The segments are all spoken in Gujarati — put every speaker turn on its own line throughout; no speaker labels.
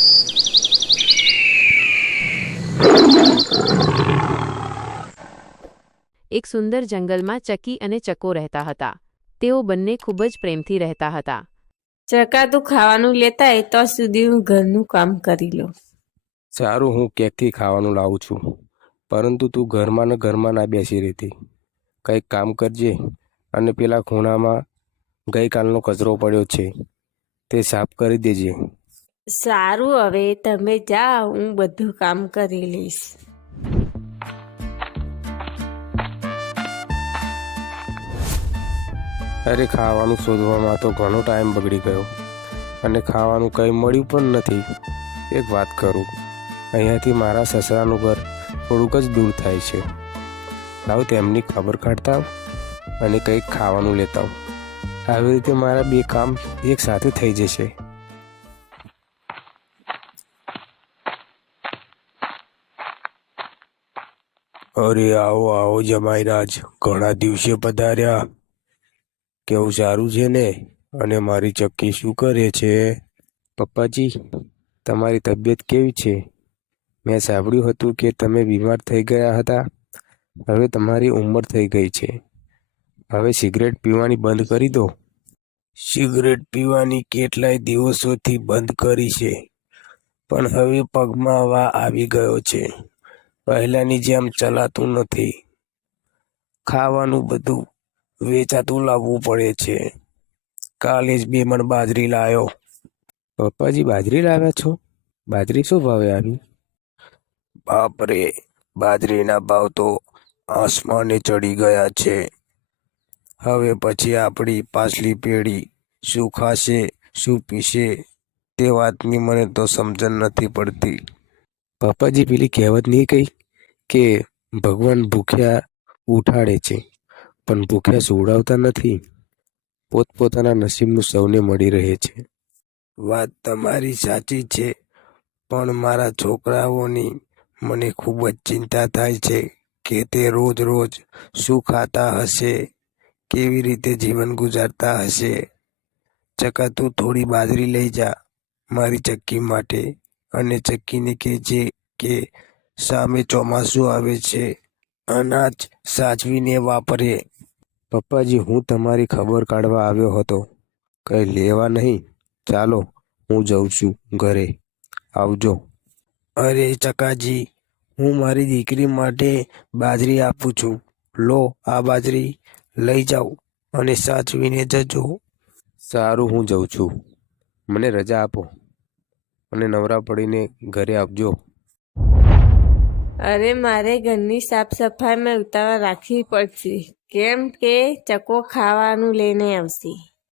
એક સુંદર જંગલમાં ચકી અને ચકો રહેતા હતા. તેઓ બંને ખૂબ જ પ્રેમથી રહેતા હતા.
ચકા તું ખાવાનું લેતા એ તો સુધી હું ઘરનું કામ કરી લઉં.
સારું, હું કેકથી ખાવાનું લાવું છું, પરંતુ તું ઘરમાં ને ઘરમાં ના બેસી રહેતી. કંઈક કામ કરજે અને પેલા ખૂણામાં ગઈકાલનો કચરો પડ્યો છે તે સાફ કરી દેજે.
સારું, હવે તમે જાઓ, હું બધું કામ કરી લઈશ.
અરે, ખાવાનું શોધવામાં તો ઘણો ટાઈમ બગડી ગયો અને ખાવાનું કંઈ મળ્યું પણ નથી. એક વાત કરું, અહીંયાથી મારા સસરાનું ઘર થોડુંક જ દૂર થાય છે. લાવ તેમની ખબર કાઢતા આવ અને કંઈક ખાવાનું લેતા આવ. આવી રીતે મારા બે કામ એક સાથે થઈ જશે. અરે આવો આવો જમાઈરાજ, ઘણા દિવસે પધાર્યા. કેવું સારું છે ને? અને મારી ચક્કી શું કરે છે? પપ્પાજી, તમારી તબિયત કેવી છે? મેં સાંભળ્યું હતું કે તમે બીમાર થઈ ગયા હતા. હવે તમારી ઉંમર થઈ ગઈ છે, હવે સિગરેટ પીવાની બંધ કરી દો. સિગરેટ પીવાની કેટલાય દિવસોથી બંધ કરી છે, પણ હવે પગમાં વા આવી ગયો છે. પહેલાની જેમ ચલાતું નથી. ખાવાનું બધું વેચાતું લાવવું પડે છે. કાલે જ 2 મણ બાજરી લાવ્યો. પપ્પાજી, બાજરી લાવ્યા છો? બાજરી શું ભાવે આવી? બાપરે, બાજરીના ભાવ તો આસમાને ચડી ગયા છે. હવે પછી આપણી પાછલી પેઢી શું ખાશે, શું પીશે, તે વાતની મને તો સમજણ નથી પડતી. પપ્પાજી, પેલી કહેવત નહીં કહી કે ભગવાન ભૂખ્યા ઉઠાડે છે પણ ભૂખ્યા સુવડાવતા નથી. પોતપોતાના નસીબનું સૌને મળી રહે છે. વાત તમારી સાચી છે, પણ મારા છોકરાઓની મને ખૂબ જ ચિંતા થાય છે કે તે રોજ રોજ શું ખાતા હશે, કેવી રીતે જીવન ગુજારતા હશે. ચકા, તું થોડી બાજરી લઈ જા મારી ચક્કી માટે, અને ચક્કીને કહેજે કે સામે ચોમાસું આવે છે, અનાજ સાચવીને વાપરે. પપ્પાજી, હું તમારી ખબર કાઢવા આવ્યો હતો, કંઈ લેવા નહીં. ચાલો, હું જઉં છું ઘરે. આવજો. અરે ચકાજી, હું મારી દીકરી માટે બાજરી આપું છું. લો, આ બાજરી લઈ જાઓ અને સાચવીને જજો. સારું, હું જઉં છું. મને રજા આપો અને નવરા પડીને ઘરે આવજો.
અરે, મારે ઘરની સાફ સફાઈમાં ઉતાવળ રાખવી પડશે, કેમ કે ચકો ખાવાનું લઈને આવશે.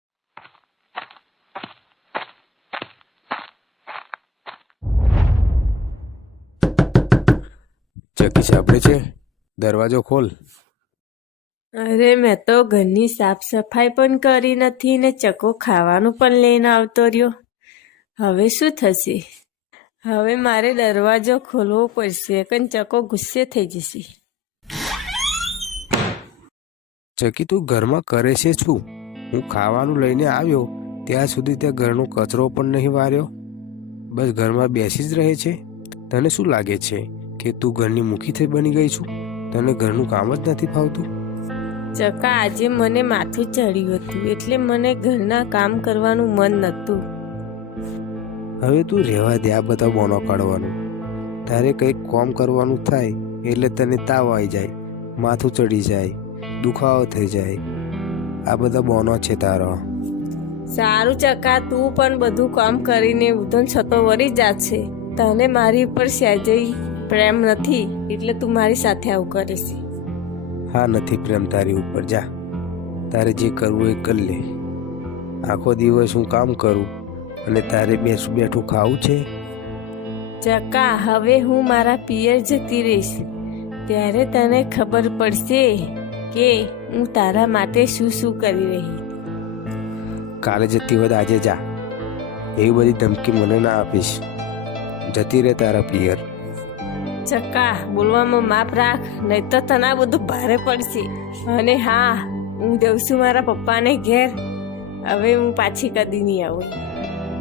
ચકી સાંભળે છે? દરવાજો ખોલ.
અરે, મેં તો ઘરની સાફ સફાઈ પણ કરી નથી ને ચકો ખાવાનું પણ લઈને આવતો રહ્યો. હવે શું થશે? હવે મારે દરવાજો ખોલવો પડશે, કારણ ચકો ગુસ્સે થઈ જશે.
ચકી, તું ઘરમાં કરે છે શું? હું ખાવાનું લઈને આવ્યો ત્યાં સુધી ત્યાં ઘરનો કચરો પણ નહીં વાર્યો. બસ ઘરમાં બેસી જ રહે છે. તને શું લાગે છે કે તું ઘરની મુખી થઈ બની ગઈ છું? તને ઘરનું કામ જ નથી ફાવતું?
ચકા, આજે મને માથું ચડ્યું હતું એટલે મને ઘરના કામ કરવાનું મન નહોતું.
હવે તું રહેવા દે આ બધા બોનો કાઢવાનું. તારે કંઈક કામ કરવાનું થાય એટલે તને તાવ આવી જાય, માથું ચડી જાય, દુખાવો થઈ જાય. આ બધા બોનો છે તારો.
સારું ચકા, તું પણ બધું કામ કરીને ઉધન છતો વળી જાશે. તને મારી ઉપર સહેજે પ્રેમ નથી એટલે તું મારી સાથે આવું કરે છે.
હા, નથી પ્રેમ તારી ઉપર. જા, તારે જે કરવું એ કરી લે. આખો દિવસ હું કામ કરું અને તારે બેઠું ખાવું છે.
ચકા, હવે હું મારા પિયર જતી રહીશ, ત્યારે તને ખબર પડશે કે હું તારા માટે શું શું કરી રહી.
કાલે જતી હોય આજે જા. એવી બધી ધમકી મને ના આપીશ. જતી રહે તારા પિયર.
ચકા, બોલવામાં માપ રાખ, નહીં તો તને આ બધું ભારે પડશે. અને હા, હું જઉં છું મારા પપ્પાને ઘેર. હવે હું પાછી કદી નહીં આવું.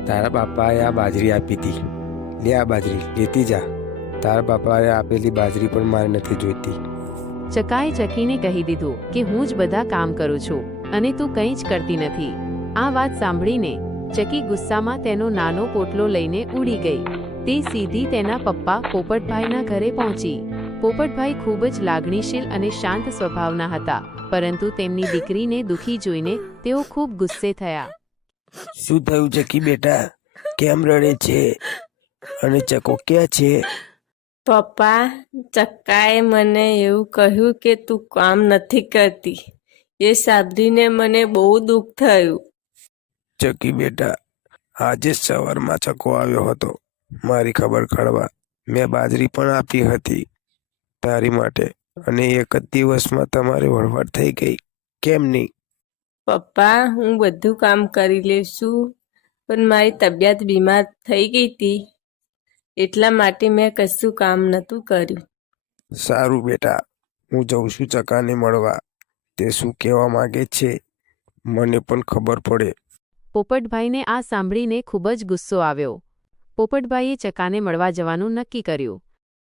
તારા બાપાએ આ બાજરી આપી હતી. લે આ બાજરી લેતી જા. તારા બાપાએ આપેલી બાજરી પણ મારે નથી જોઈતી.
ચકાએ ચકીને કહી દીધું કે હું જ બધા કામ કરું છું અને તું કંઈ જ કરતી નથી. આ વાત સાંભળીને ચકી ગુસ્સામાં તેનો નાનો પોટલો લઈને ઉડી ગઈ. તે સીધી તેના પપ્પા પોપટભાઈના ઘરે પહોંચી. પોપટભાઈ ખૂબ જ લાગણીશીલ અને શાંત સ્વભાવના હતા, પરંતુ તેમની દીકરીને દુઃખી જોઈને તેઓ ખૂબ ગુસ્સે થયા.
શું થયું ચકી બેટા? કેમ રડે છે? અને ચકો ક્યાં છે?
પપ્પા, ચક્કાએ મને એવું કહ્યું કે તું કામ નથી કરતી. એ સાંભળીને મને બહુ દુઃખ થયું.
ચકી બેટા, આજે જ સવારમાં ચકો આવ્યો હતો મારી ખબર કાઢવા. મેં બાજરી પણ આપી હતી તારી માટે, અને એક જ દિવસમાં તમારી વળવાટ થઈ ગઈ. કેમ નહીં?
પપ્પા, હું બધું કામ કરી લઉં છું, પણ મારી તબિયત બીમાર થઈ ગઈ હતી, એટલા માટે મેં કશું કામ નહોતું કર્યું.
સારું બેટા, હું જઉં છું ચકાને મળવા. તે શું કહેવા માંગે છે મને પણ ખબર પડે.
પોપટભાઈને આ સાંભળીને ખૂબ જ ગુસ્સો આવ્યો. પોપટભાઈએ ચકાને મળવા જવાનું નક્કી કર્યું.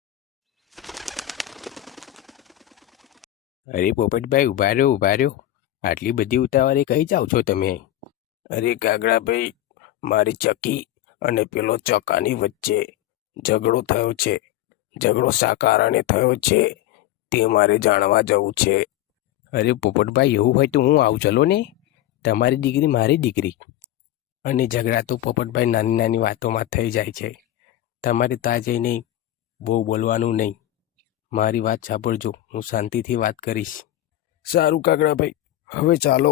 અરે પોપટભાઈ, ઉભા રહ્યો. આટલી બધી ઉતાવળે કઈ જાઓ છો તમે? અરે કાગડાભાઈ, મારી ચકી અને પેલો ચકાની વચ્ચે ઝઘડો થયો છે. ઝઘડો શા કારણે થયો છે તે મારે જાણવા જવું છે. અરે પોપટભાઈ, એવું હોય તો હું આવું, ચલો ને. તમારી દીકરી મારી દીકરી, અને ઝઘડા તો પોપટભાઈ નાની નાની વાતોમાં થઈ જાય છે. તમારે ત્યાં જઈને બહુ બોલવાનું નહીં. મારી વાત સાંભળજો, હું શાંતિથી વાત કરીશ. સારું કાગડાભાઈ, હવે ચાલો.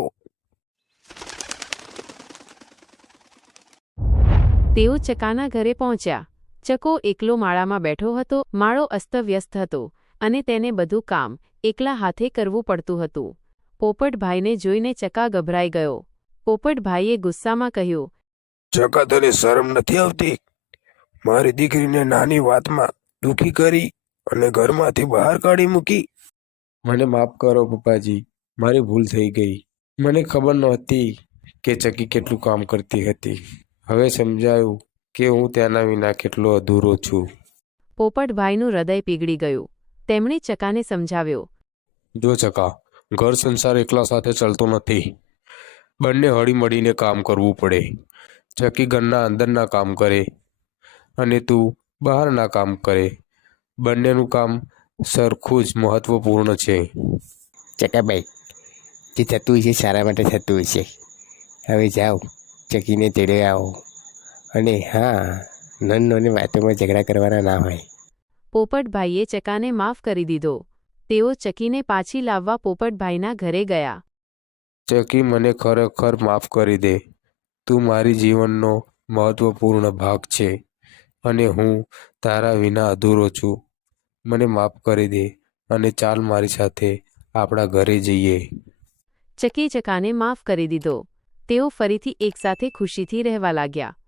તેઓ ચકાના ઘરે પહોંચ્યા. ચકો એકલો માળામાં બેઠો હતો. માળો અસ્તવ્યસ્ત હતો અને તેને બધું કામ એકલા હાથે કરવું પડતું હતું. પોપટભાઈને જોઈને ચકા ગભરાઈ ગયો. પોપટભાઈએ ગુસ્સામાં કહ્યું,
ચકા, તને શરમ નથી આવતી? મારી દીકરીને નાની વાતમાં દુખી કરી અને ઘરમાંથી બહાર કાઢી મૂકી. મને માફ કરો પપ્પાજી, મારી ભૂલ થઈ ગઈ. મને ખબર નહોતી કે ચકી કેટલું કામ કરતી હતી. હવે સમજાયું કે હું તેના વિના કેટલો અધૂરો છું.
પોપટભાઈનું હૃદય પીગળી ગયું. તેમણે ચકાને સમજાવ્યો,
જો ચકા, ઘર સંસાર એકલા સાથે ચાલતો નથી. બંને હળીમળીને કામ કરવું પડે. ચકી ઘરના અંદરના કામ કરે અને તું બહારના કામ કરે. બંનેનું કામ સરખું જ મહત્વપૂર્ણ છે.
ચકાભાઈ, જે થતું હશે સારા માટે થતું હશે. હવે જાઓ, ચકીને તેડે આવો. અને હા, નાની વાતોમાં ઝઘડા કરવાના ના હોય.
પોપટભાઈએ ચકાને માફ કરી દીધો. તેઓ ચકીને પાછી લાવવા પોપટભાઈના ઘરે ગયા.
ચકી, મને ખરેખર માફ કરી દે. તું મારી જીવનનો મહત્વપૂર્ણ ભાગ છે અને હું તારા વિના અધૂરો છું. મને માફ કરી દે અને ચાલ મારી સાથે આપણા ઘરે જઈએ.
ચકીએ ચકાને માફ કરી દીધો. તેઓ ફરીથી એકસાથે ખુશીથી રહેવા લાગ્યા.